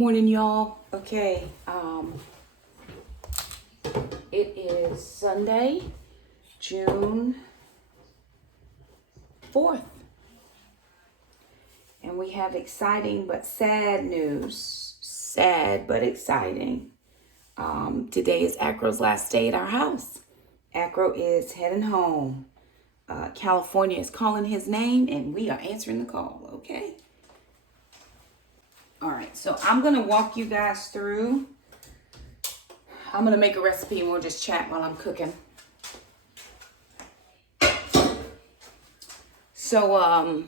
Morning, y'all. Okay, it is Sunday, June 4th, and we have exciting but sad news. Sad but exciting. Today is Acro's last day at our house. Acro is heading home. California is calling his name, and we are answering the call, okay? All right, so I'm going to walk you guys through. I'm going to make a recipe and we'll just chat while I'm cooking. So,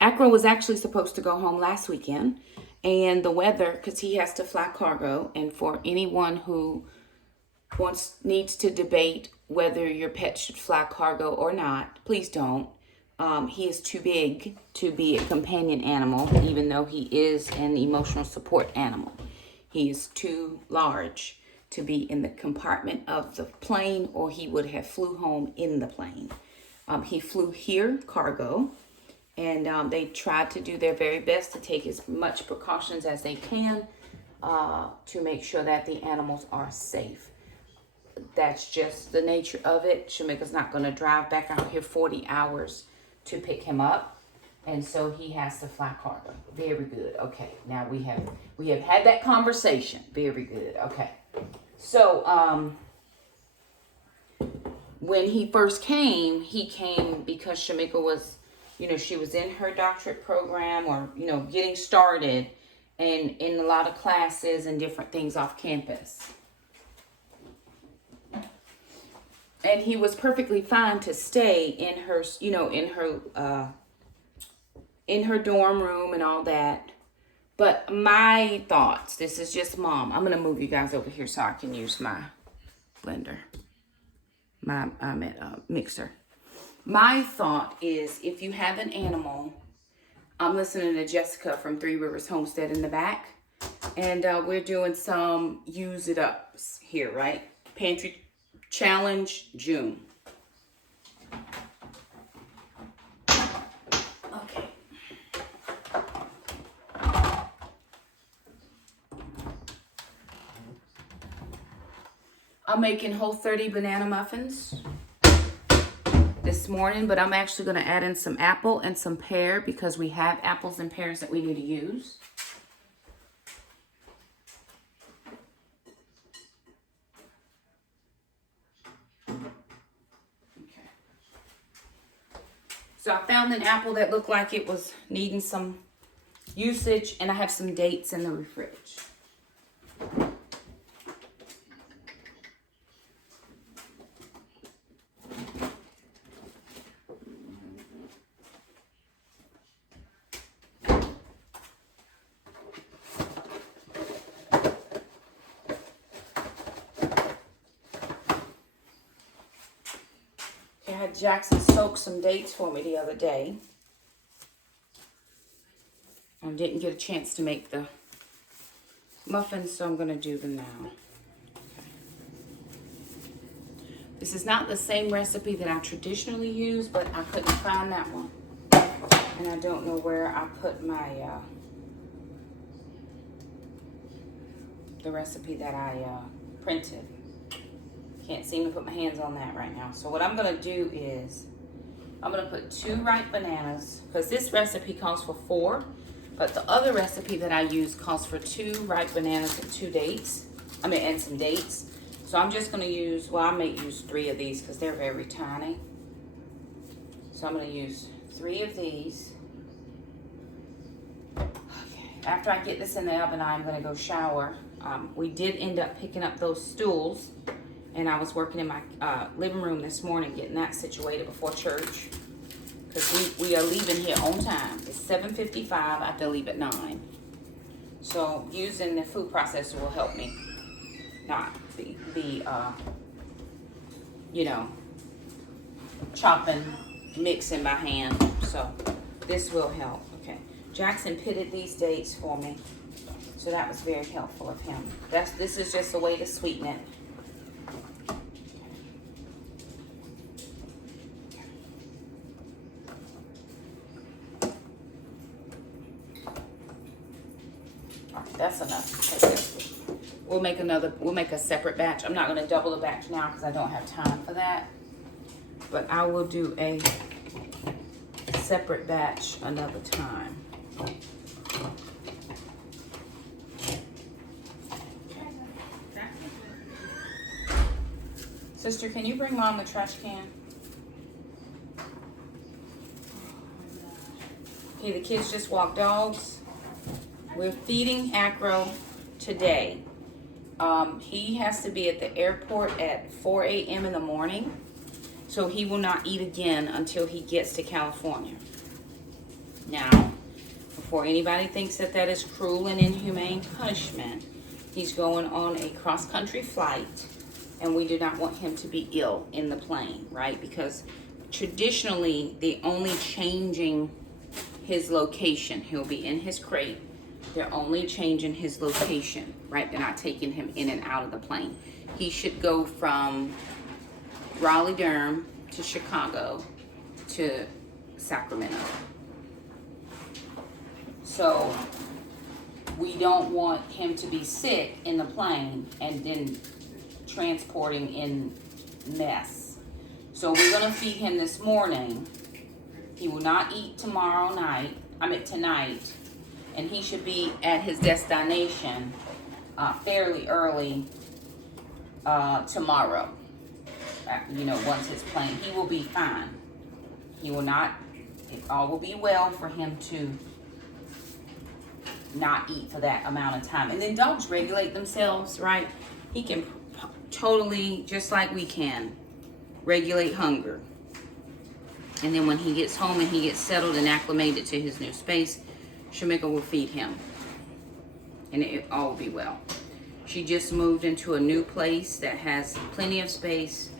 Acro was actually supposed to go home last weekend. And the weather, because he has to fly cargo. And for anyone who needs to debate whether your pet should fly cargo or not, please don't. He is too big to be a companion animal, even though he is an emotional support animal. He is too large to be in the compartment of the plane, or he would have flew home in the plane. He flew here cargo, and they tried to do their very best to take as much precautions as they can to make sure that the animals are safe. That's just the nature of it. Shamika's not going to drive back out here 40 hours to pick him up, and so he has to fly cargo. Very good. Okay, now we have had that conversation. Very good. Okay, so when he first came, he came because Shamika was, she was in her doctorate program, or getting started, and in a lot of classes and different things off campus. And he was perfectly fine to stay in her, in her dorm room and all that. But my thoughts, this is just Mom. I'm going to move you guys over here so I can use my blender, my mixer. My thought is, if you have an animal, I'm listening to Jessica from Three Rivers Homestead in the back. And we're doing some use it ups here, right? Pantry Challenge June. Okay. I'm making Whole30 banana muffins this morning, but I'm actually going to add in some apple and some pear because we have apples and pears that we need to use. So I found an apple that looked like it was needing some usage, and I have some dates in the fridge. Jackson soaked some dates for me the other day. I didn't get a chance to make the muffins, so I'm going to do them now. Okay. This is not the same recipe that I traditionally use, but I couldn't find that one. And I don't know where I put my the recipe that I printed. Can't seem to put my hands on that right now. So what I'm going to do is I'm going to put 2 ripe bananas, because this recipe calls for 4, but the other recipe that I use calls for 2 ripe bananas and 2 dates. And some dates. So I'm just going to use, I may use 3 of these because they're very tiny. So I'm going to use 3 of these. Okay. After I get this in the oven, I'm going to go shower. We did end up picking up those stools. And I was working in my living room this morning, getting that situated before church. Because we are leaving here on time. It's 7:55. I have to leave at 9. So using the food processor will help me not be chopping, mixing by hand. So this will help. Okay. Jackson pitted these dates for me. So that was very helpful of him. This is just a way to sweeten it. That's enough. We'll make a separate batch. I'm not gonna double the batch now because I don't have time for that. But I will do a separate batch another time. Sister, can you bring Mom the trash can? Okay, the kids just walked dogs. We're feeding Acro today. He has to be at the airport at 4 a.m. in the morning, so he will not eat again until he gets to California. Now, before anybody thinks that that is cruel and inhumane punishment, he's going on a cross-country flight, and we do not want him to be ill in the plane, right? Because traditionally, they're only changing his location. He'll be in his crate. They're only changing his location, right? They're not taking him in and out of the plane. He should go from Raleigh-Durham to Chicago to Sacramento. So we don't want him to be sick in the plane and then transporting in mess. So we're gonna feed him this morning. He will not eat tonight, and he should be at his destination fairly early tomorrow. Once his plane, he will be fine. He will not, it all will be well for him to not eat for that amount of time. And then dogs regulate themselves, right? He can totally, just like we can, regulate hunger. And then when he gets home and he gets settled and acclimated to his new space, Shakema will feed him. And it all will be well. She just moved into a new place that has plenty of space.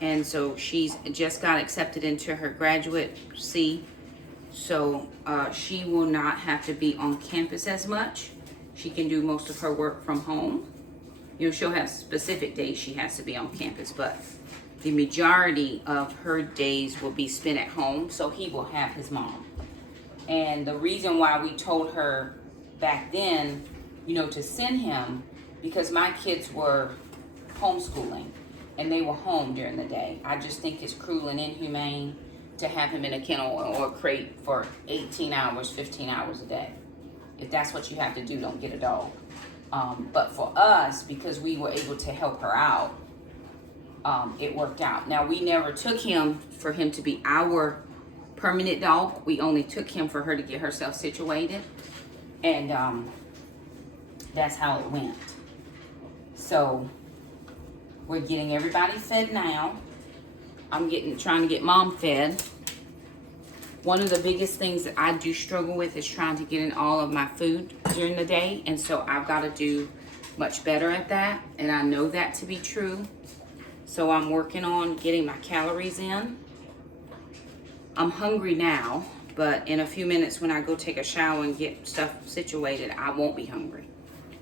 And so she's just got accepted into her graduate C. So she will not have to be on campus as much. She can do most of her work from home. She'll have specific days she has to be on campus, but the majority of her days will be spent at home, so he will have his mom. And the reason why we told her back then, to send him, because my kids were homeschooling and they were home during the day. I just think it's cruel and inhumane to have him in a kennel or a crate for 18 hours, 15 hours a day. If that's what you have to do, don't get a dog. But for us, because we were able to help her out, it worked out. Now, we never took him for him to be our permanent dog. We only took him for her to get herself situated. And that's how it went. So we're getting everybody fed now. I'm trying to get Mom fed. One of the biggest things that I do struggle with is trying to get in all of my food during the day. And so I've got to do much better at that. And I know that to be true. So I'm working on getting my calories in. I'm hungry now, but in a few minutes when I go take a shower and get stuff situated, I won't be hungry.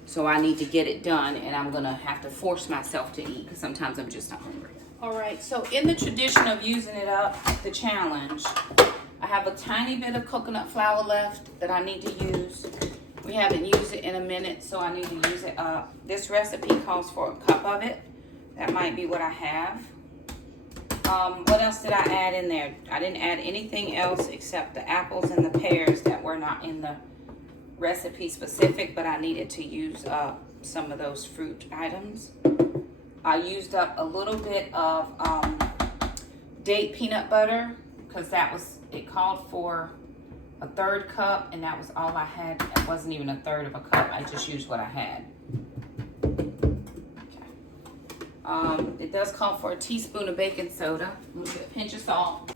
So I need to get it done, and I'm gonna have to force myself to eat because sometimes I'm just not hungry. All right, so in the tradition of using it up, the challenge, I have a tiny bit of coconut flour left that I need to use. We haven't used it in a minute, so I need to use it up. This recipe calls for a cup of it. That might be what I have. What else did I add in there? I didn't add anything else except the apples and the pears that were not in the recipe specific, but I needed to use up some of those fruit items. I used up a little bit of date peanut butter because it called for a 1/3 cup, and that was all I had. It wasn't even a 1/3 of a cup. I just used what I had. It does call for a teaspoon of baking soda, a little bit, a pinch of salt.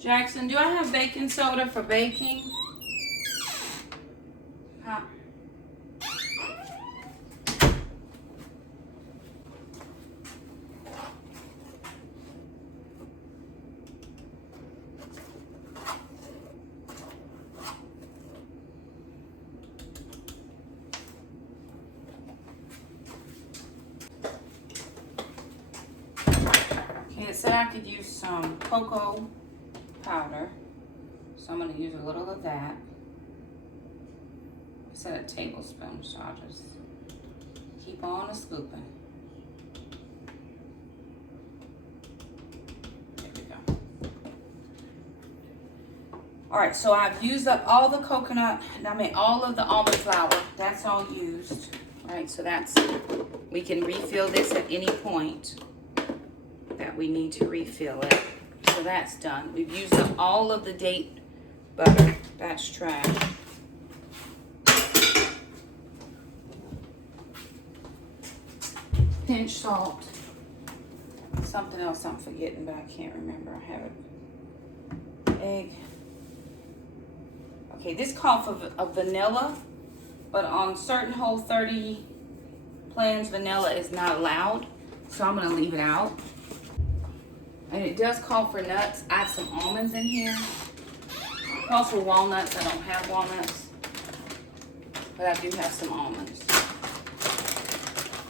Jackson, do I have baking soda for baking? Huh? It said I could use some cocoa powder, so I'm going to use a little of that. Instead of tablespoons, so I'll just keep on scooping. There we go. All right, so I've used up all the coconut, all of the almond flour. That's all used. All right, so we can refill this at any point that we need to refill it. So that's done. We've used up all of the date butter. That's trash. Pinch salt. Something else I'm forgetting, but I can't remember. I have it. Egg. Okay, this called for a vanilla, but on certain Whole30 plans, vanilla is not allowed, so I'm gonna leave it out. And it does call for nuts. I have some almonds in here. It calls for walnuts. I don't have walnuts, but I do have some almonds.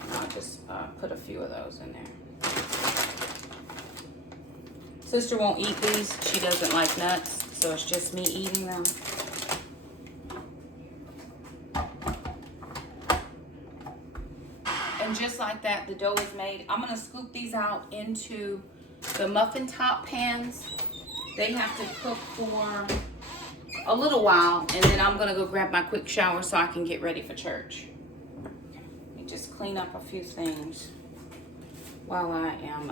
And I'll just put a few of those in there. Sister won't eat these. She doesn't like nuts, so it's just me eating them. And just like that, the dough is made. I'm gonna scoop these out into the muffin top pans. They have to cook for a little while, and then I'm gonna go grab my quick shower so I can get ready for church. Okay. Let me just clean up a few things while I am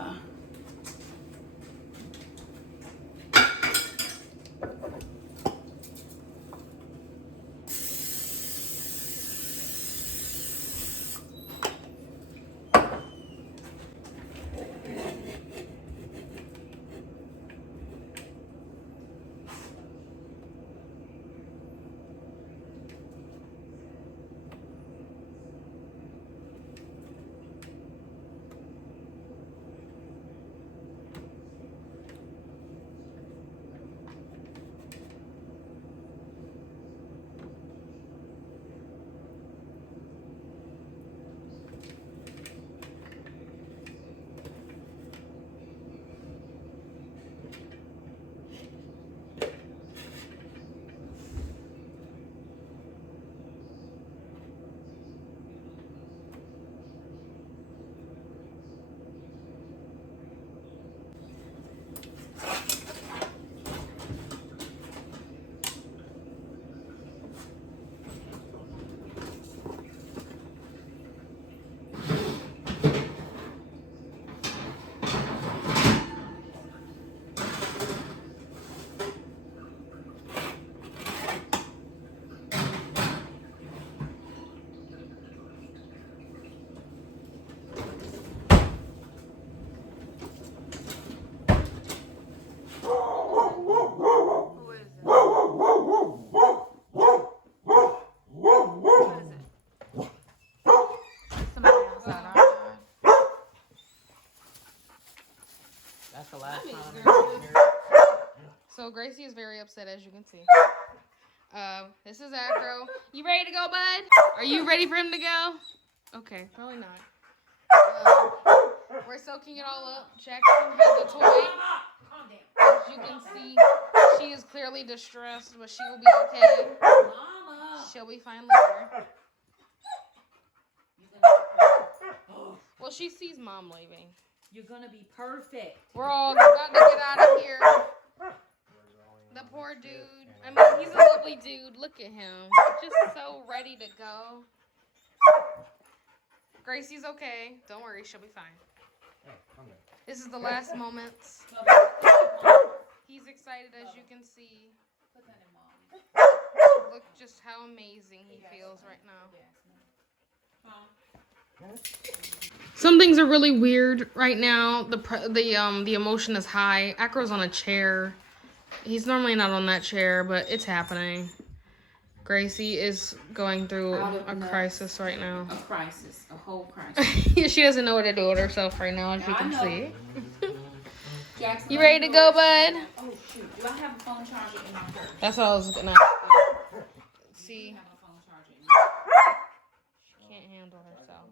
So Gracie is very upset, as you can see. This is Acro. You ready to go, bud? Are you ready for him to go? Okay, probably not. We're soaking it all up. Jackson has a toy. As you can see, she is clearly distressed, but she will be okay. She'll be fine later. Well, she sees Mom leaving. You're gonna be perfect. We're all about to get out of here. The poor dude. I mean, he's a lovely dude. Look at him. Just so ready to go. Gracie's okay. Don't worry, she'll be fine. This is the last moments. He's excited, as you can see. Look just how amazing he feels right now. Some things are really weird right now. The emotion is high. Acro's on a chair. He's normally not on that chair, but it's happening. Gracie is going through a crisis right now. A crisis, a whole crisis. She doesn't know what to do with herself right now, as you can see. Jackson, You ready to go, bud? Oh shoot! Do I have a phone charger in my purse? That's all I was gonna see. I have a phone charger in my purse. She can't handle herself.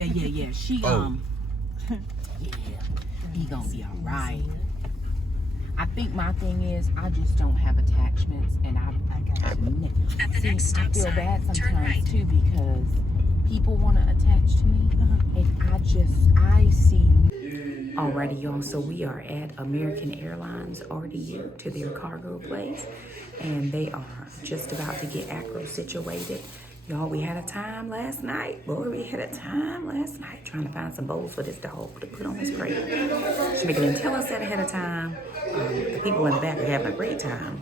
Yeah. She yeah, he gonna be all right. I think my thing is I just don't have attachments, and I feel bad sometimes too because people want to attach to me, and I see. Alrighty, y'all. So we are at American Airlines already here to their cargo place, and they are just about to get Acro situated. Y'all, we had a time last night. Boy, we had a time last night trying to find some bowls for this dog to put on his crate. She didn't tell us that ahead of time. The people in the back are having a great time.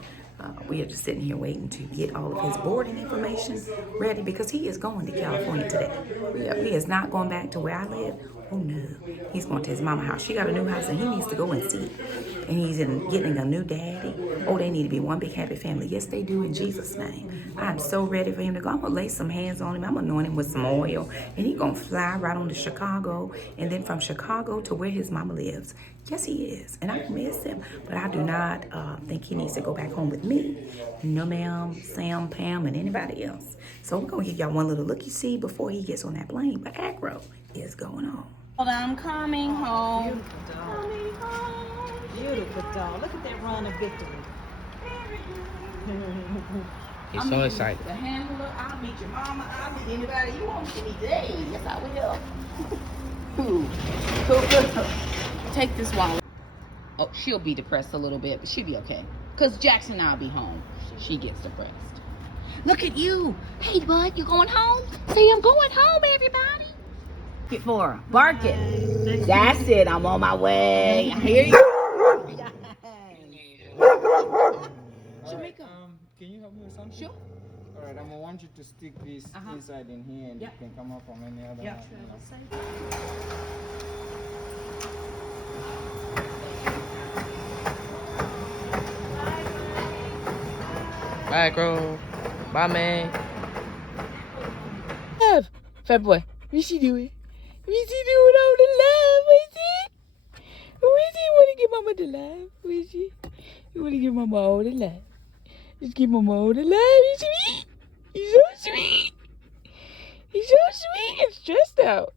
We are just sitting here waiting to get all of his boarding information ready because he is going to California today. He is not going back to where I live. Oh no, he's going to his mama house. She got a new house and he needs to go and see it. And he's getting a new daddy. Oh, they need to be one big happy family. Yes, they do, in Jesus' name. I'm so ready for him to go. I'm going to lay some hands on him. I'm going to anoint him with some oil. And he's going to fly right on to Chicago. And then from Chicago to where his mama lives. Yes, he is. And I miss him. But I do not think he needs to go back home with me. No, ma'am, Sam, Pam, and anybody else. So we're going to give y'all one little looky-see before he gets on that plane. But Acro is going on. I'm coming home. Beautiful dog. Coming home. Beautiful dog. Look at that run of victory. He's so excited. The handler, I'll meet your mama, I'll meet anybody you want to meet today. Yes, I will. Take this wallet. Oh, she'll be depressed a little bit, but she'll be okay. Because Jackson and I'll be home. She gets depressed. Look at you. Hey, bud, you going home? Say, I'm going home, everybody. Get for her. Bark it. That's it. I'm on my way. I hear you. Can you help me with something? Sure. All right, I'm gonna want you to stick this inside in here, and Yep. you can come up from any other Yep. one. Bye, Acro. Bye, man. Fat boy, what's she doing? What's she doing all the love? What's it? What's it? Want to give mama the love? What's she? You want to give mama all the love? Just give mama all the love. He's sweet. He's so sweet. He's so sweet and stressed out.